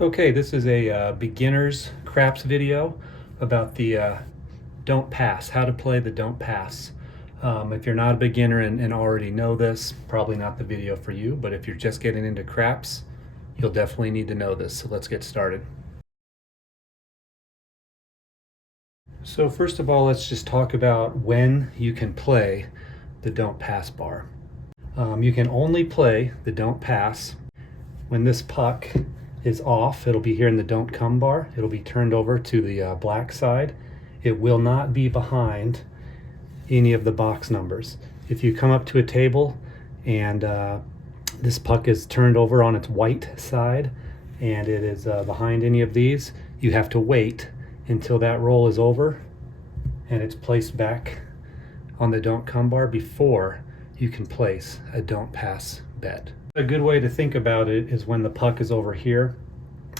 Okay, this is a beginner's craps video about the don't pass, how to play the don't pass. If you're not a beginner and already know this, probably not the video for you, but if you're just getting into craps, you'll definitely need to know this. So let's get started. So first of all, let's just talk about when you can play the don't pass bar. You can only play the don't pass when this puck is off. It'll be here in the don't come bar. It'll be turned over to the black side. It will not be behind any of the box numbers. If you come up to a table and this puck is turned over on its white side and it is behind any of these, you have to wait until that roll is over and it's placed back on the don't come bar before you can place a don't pass bet. A good way to think about it is when the puck is over here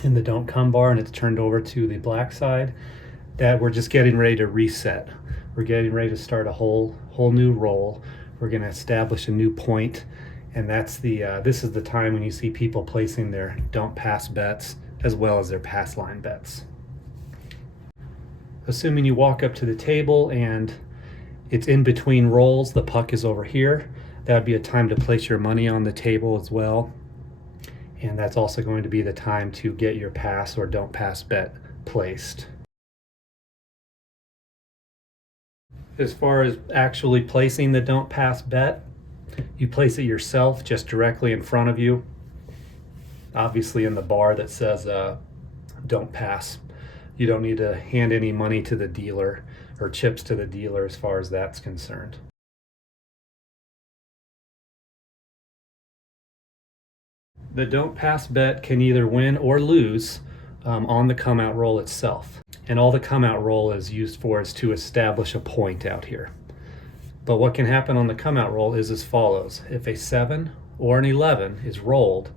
in the don't come bar and it's turned over to the black side, that we're just getting ready to reset. We're getting ready to start a whole new roll. We're going to establish a new point, and that's this is the time when you see people placing their don't pass bets as well as their pass line bets. Assuming you walk up to the table and it's in between rolls, the puck is over here, that would be a time to place your money on the table as well. And that's also going to be the time to get your pass or don't pass bet placed. As far as actually placing the don't pass bet, you place it yourself just directly in front of you, obviously in the bar that says don't pass. You don't need to hand any money to the dealer or chips to the dealer as far as that's concerned. The don't pass bet can either win or lose on the come out roll itself. And all the come out roll is used for is to establish a point out here. But what can happen on the come out roll is as follows. If a 7 or an 11 is rolled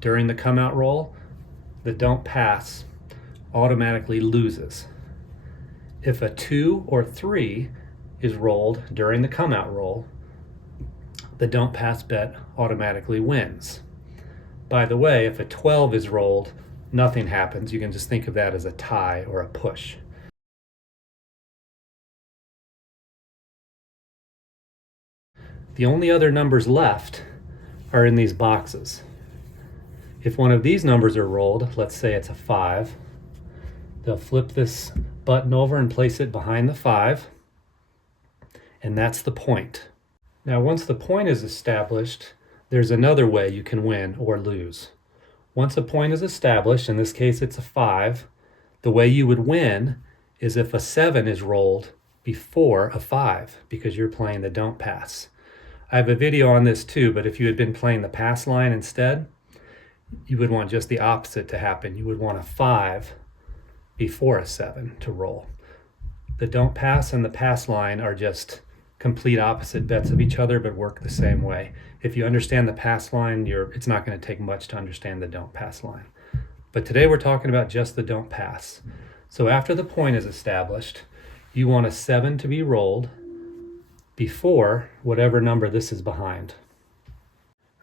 during the come out roll, the don't pass automatically loses. If a 2 or 3 is rolled during the come out roll, the don't pass bet automatically wins. By the way, if a 12 is rolled, nothing happens. You can just think of that as a tie or a push. The only other numbers left are in these boxes. If one of these numbers are rolled, let's say it's a 5, they'll flip this button over and place it behind the 5, and that's the point. Now, once the point is established, there's another way you can win or lose. Once a point is established, in this case it's a 5, the way you would win is if a 7 is rolled before a 5, because you're playing the don't pass. I have a video on this too, but if you had been playing the pass line instead, you would want just the opposite to happen. You would want a 5 before a 7 to roll. The don't pass and the pass line are just complete opposite bets of each other, but work the same way. If you understand the pass line, it's not going to take much to understand the don't pass line. But today we're talking about just the don't pass. So after the point is established, you want a 7 to be rolled before whatever number this is behind.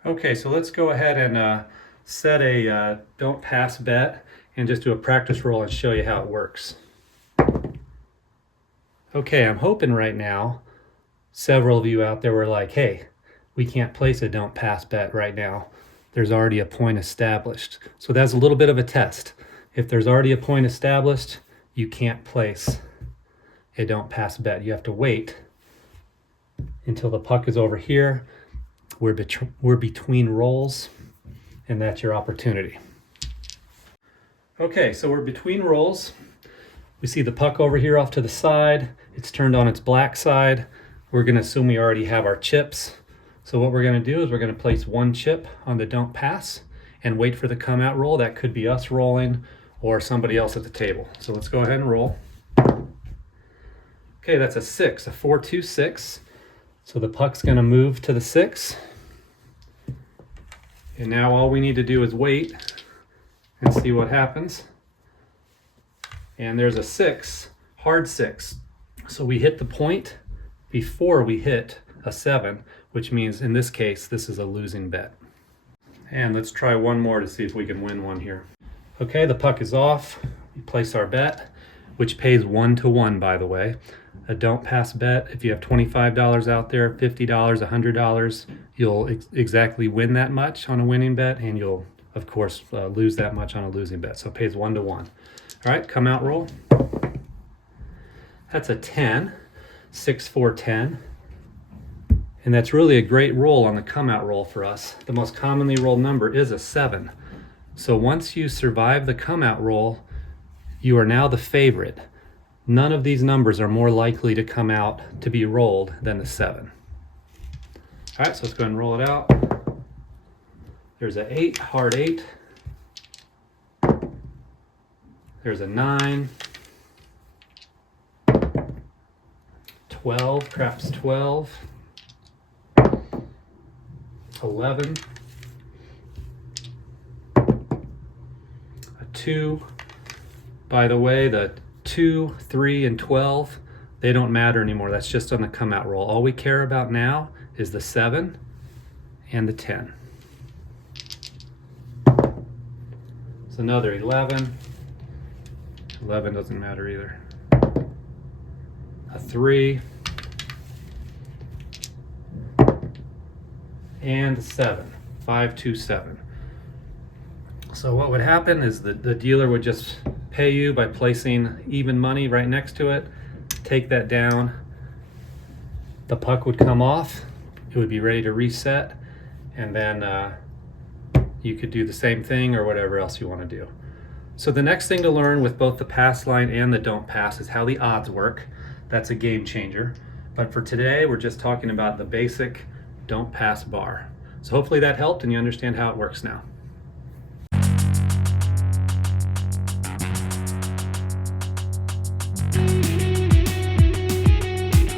Okay, so let's go ahead and set a don't pass bet and just do a practice roll and show you how it works. Okay, I'm hoping right now several of you out there were like, hey, we can't place a don't pass bet right now. There's already a point established. So that's a little bit of a test. If there's already a point established, you can't place a don't pass bet. You have to wait until the puck is over here. We're between rolls, and that's your opportunity. Okay, so we're between rolls. We see the puck over here off to the side. It's turned on its black side. We're going to assume we already have our chips. So what we're going to do is we're going to place one chip on the don't pass and wait for the come out roll. That could be us rolling or somebody else at the table. So let's go ahead and roll. Okay, that's a 6, a 4-2-6. So the puck's going to move to the 6. And now all we need to do is wait and see what happens. And there's a 6, hard 6. So we hit the point before we hit a 7, which means in this case, this is a losing bet. And let's try one more to see if we can win one here. Okay, the puck is off. We place our bet, which pays 1-to-1, by the way. A don't pass bet, if you have $25 out there, $50, $100, you'll exactly win that much on a winning bet, and you'll, of course, lose that much on a losing bet. So it pays 1-to-1. All right, come out roll. That's a 10, 6, 4, 10. And that's really a great roll on the come out roll for us. The most commonly rolled number is a 7. So once you survive the come out roll, you are now the favorite. None of these numbers are more likely to come out to be rolled than the 7. All right, so let's go ahead and roll it out. There's an 8, hard 8. There's a 9. 12, craps 12. 11. A 2. By the way, the 2, 3, and 12, they don't matter anymore. That's just on the come out roll. All we care about now is the 7 and the 10. It's another 11. 11 doesn't matter either. A 3. And a 7. 5, 2, 7. So what would happen is the dealer would just pay you by placing even money right next to it, take that down, the puck would come off, it would be ready to reset, and then you could do the same thing or whatever else you want to do. So the next thing to learn with both the pass line and the don't pass is how the odds work. That's a game changer. But for today, we're just talking about the basic don't pass bar. So hopefully that helped and you understand how it works now.